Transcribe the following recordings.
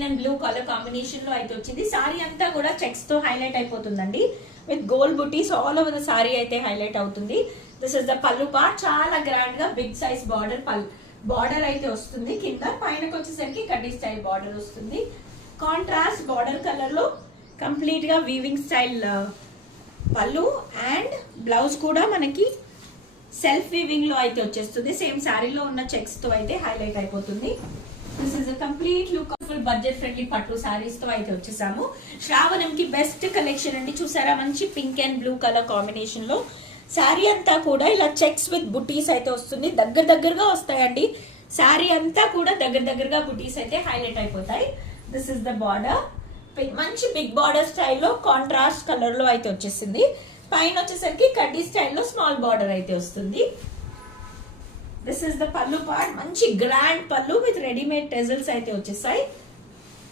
Green and blue colour combination లో అయితే వచ్చింది. సారీ అంతా కూడా చెక్స్ తో హైలైట్ అయిపోతుందండి. With gold buttis all over the sorry అయితే హైలైట్ అవుతుంది. దిస్ ఇస్ ద పల్లు పార్ట్. చాలా గ్రాండ్ గా బిగ్ సైజ్ బార్డర్ అయితే వస్తుంది. కింద పైనకి వచ్చేసరికి కడ్డీ స్టైల్ బార్డర్ వస్తుంది. కాంట్రాస్ట్ బార్డర్ కలర్ లో కంప్లీట్ గా వీవింగ్ స్టైల్ పళ్ళు అండ్ బ్లౌజ్ కూడా మనకి సెల్ఫ్ వీవింగ్ లో అయితే వచ్చేస్తుంది. సేమ్ శారీలో ఉన్న చెక్స్ తో అయితే హైలైట్ అయిపోతుంది. This is a complete look full budget friendly పట్టు సారీస్ తో అయితే వచ్చేసాము. శ్రావణం కి బెస్ట్ కలెక్షన్ అండి. చూసారా, మంచి pink and blue colour combination లో శారీ అంతా కూడా ఇలా చెక్స్ విత్ బుటీస్ అయితే వస్తుంది. దగ్గరగా వస్తాయండి. శారీ అంతా కూడా దగ్గరగా బుటీస్ అయితే హైలైట్ అయిపోతాయి. This is the border. మంచి బిగ్ బార్డర్ స్టైల్లో కాంట్రాస్ట్ కలర్ లో అయితే వచ్చేసింది. పైన వచ్చేసరికి కడ్డీ స్టైల్లో స్మాల్ బార్డర్ అయితే వస్తుంది. దిస్ ఇస్ ద పల్లు పార్ట్. మంచి గ్రాండ్ పల్లు విత్ రెడీమేడ్ టెజల్స్ అయితే వచ్చేసాయి.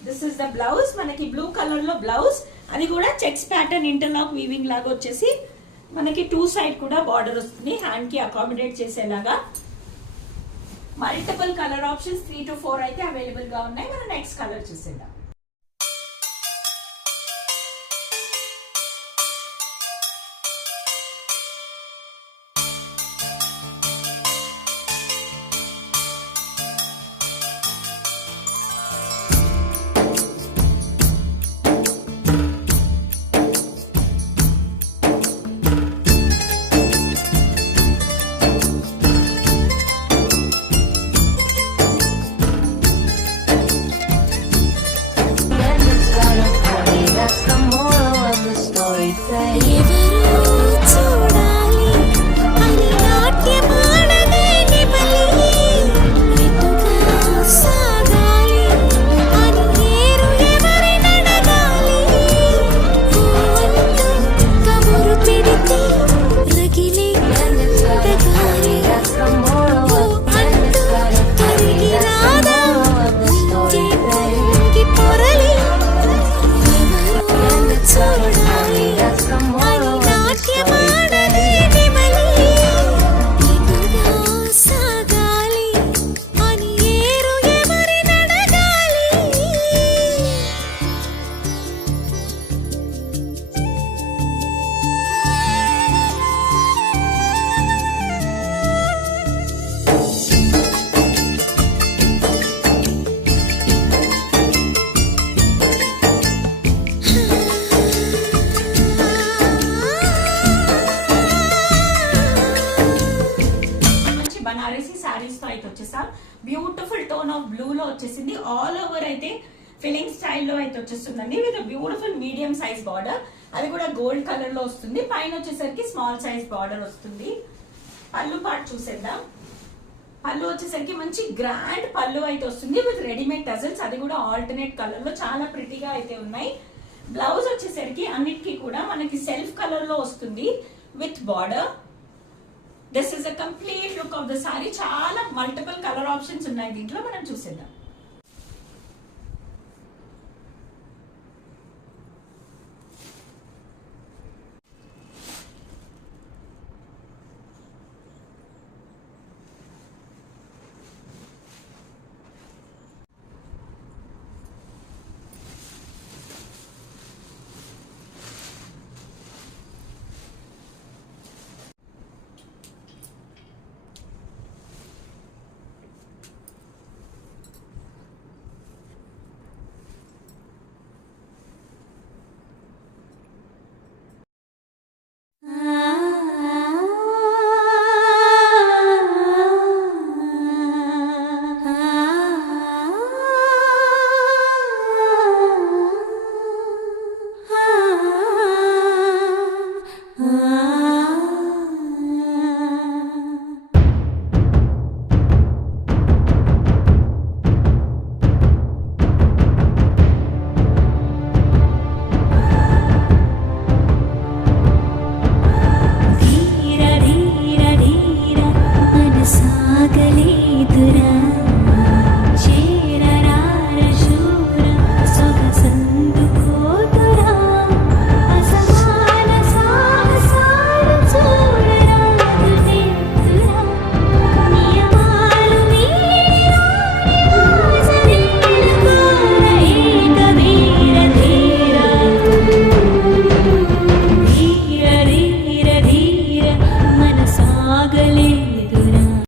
This is the blouse. మనకి బ్లూ కలర్ లో బ్లౌజ్, అది కూడా చెక్స్ ప్యాటర్న్ ఇంటర్లాక్ వీవింగ్ లాగా వచ్చేసి మనకి టూ సైడ్ కూడా బార్డర్ వస్తుంది. హ్యాండ్ కి అకామిడేట్ చేసేలాగా మల్టిపుల్ కలర్ ఆప్షన్స్ 3 to 4 అయితే అవైలబుల్ గా ఉన్నాయి. మనం నెక్స్ట్ కలర్ చూసేద్దాం. బ్యూటిఫుల్ టోన్ ఆఫ్ బ్లూ లో వచ్చేసింది. ఆల్ ఓవర్ అయితే ఫిల్లింగ్ స్టైల్లో అయితే వచ్చేస్తుందండి. With beautiful medium size border, అది కూడా గోల్డ్ కలర్ లో వస్తుంది. పైన వచ్చేసరికి స్మాల్ సైజ్ బార్డర్ వస్తుంది. పళ్ళు పార్ట్ చూసేద్దాం. పళ్ళు వచ్చేసరికి మంచి గ్రాండ్ పళ్ళు అయితే వస్తుంది విత్ రెడీమేడ్ టజల్స్, అది కూడా ఆల్టర్నేట్ కలర్ లో చాలా ప్రిటీగా అయితే ఉన్నాయి. బ్లౌజ్ వచ్చేసరికి అన్నిటికీ కూడా మనకి సెల్ఫ్ కలర్ లో వస్తుంది with border. This is a complete look of the sorry. చాలా మల్టిపుల్ కలర్ ఆప్షన్స్ ఉన్నాయి దీంట్లో, మనం చూసేద్దాం.